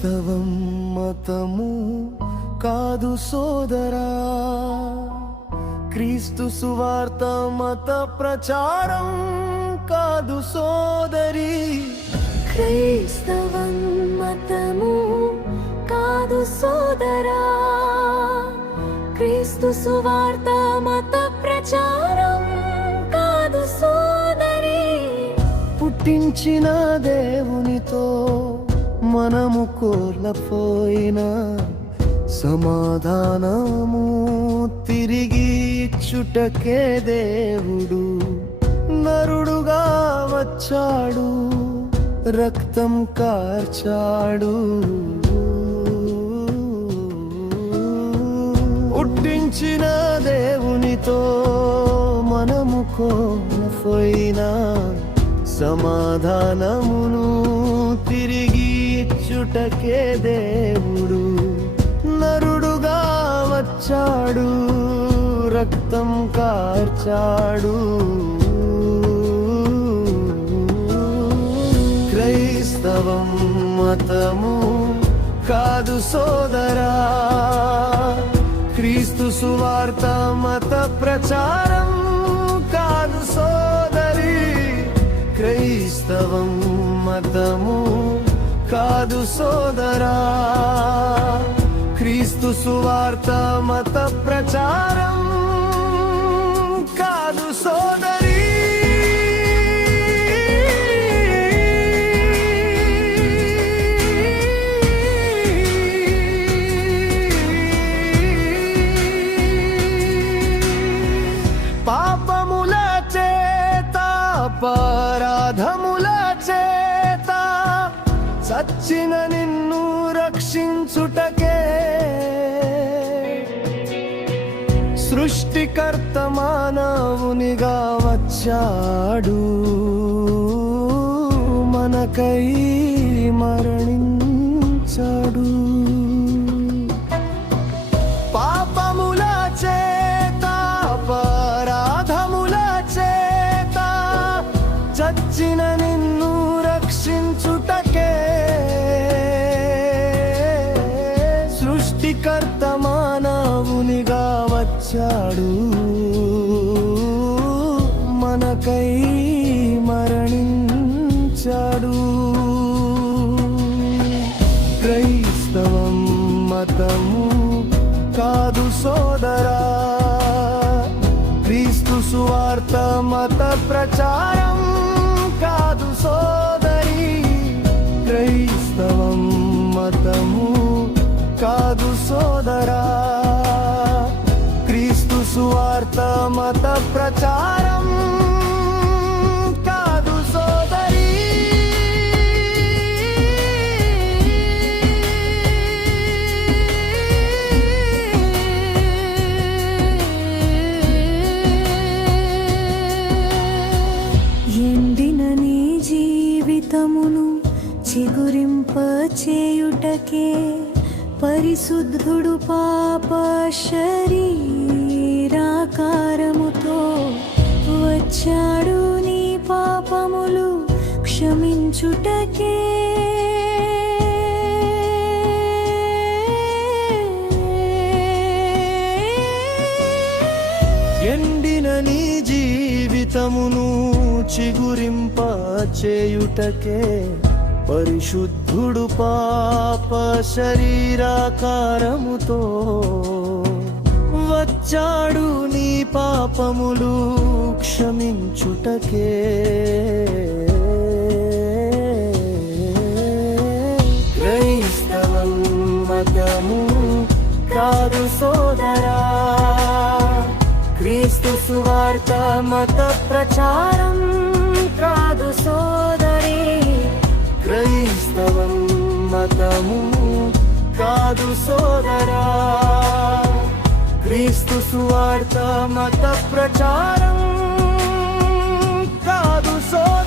క్రైస్తవం మతము కాదు సోదరా, క్రీస్తు సువార్త మత ప్రచారం కాదు సోదరి. క్రైస్తవం మతము కాదు సోదరా, క్రీస్తు సువార్త మత ప్రచారం కాదు సోదరి. పుట్టించిన దేవునితో మనము కోల్పోయిన సమాధానము తిరిగి ఇచ్చుటకే దేవుడు నరుడుగా వచ్చాడు, రక్తం కార్చాడు. పుట్టించిన దేవునితో మనము కోల్పోయిన సమాధానమును తిరిగి ఇచ్చుటకే దేవుడు నరుడుగా వచ్చాడు, రక్తం కార్చాడు. క్రైస్తవం మతము కాదు సోదరా, క్రీస్తు సువార్త మత ప్రచారం కాదు సోదరి. క్రైస్తవం మతము కాదు సోదరా, క్రీస్తు సువార్త మత ప్రచారం కాదు సోదరి. పాపముల చేత అపరాధముల చేత చచ్చిన నిన్ను రక్షించుటకే సృష్టికర్త మానవునిగా వచ్చాడు, మనకై మరణించాడు. పాపముల చేత అపరాధముల చేత చచ్చిన నిన్ను రక్షించుటకే సృష్టికర్త మానవునిగా వచ్చాడు, మనకై మరణించాడు. క్రైస్తవం మతము కాదు సోదరా, క్రీస్తు సువార్త మత ప్రచారం కాదు సోదరి. క్రైస్తవం మతము కాదు సోదరా, క్రీస్తు సువార్త మత ప్రచారం కాదు సోదరి. ఎండిన నీ జీవితమును చిగురింప చేయుటకే పరిశుద్ధుడు పాప శరీరాకారముతో వచ్చాడు, నీ పాపములు క్షమించుటకే. ఎండిన నీ జీవితమును చిగురింప చేయుటకే పరిశుద్ధుడు పాప శరీరాకారముతో వచ్చాడు, నీ పాపములు క్షమించుటకే. క్రైస్తవం మతము కాదు సోదరా, క్రీస్తు సువార్త మత ప్రచారం కాదు సోదరి. క్రైస్తవం మతము కాదు సోదరా, క్రీస్తు సువార్త మత ప్రచారం కాదు సోదరి.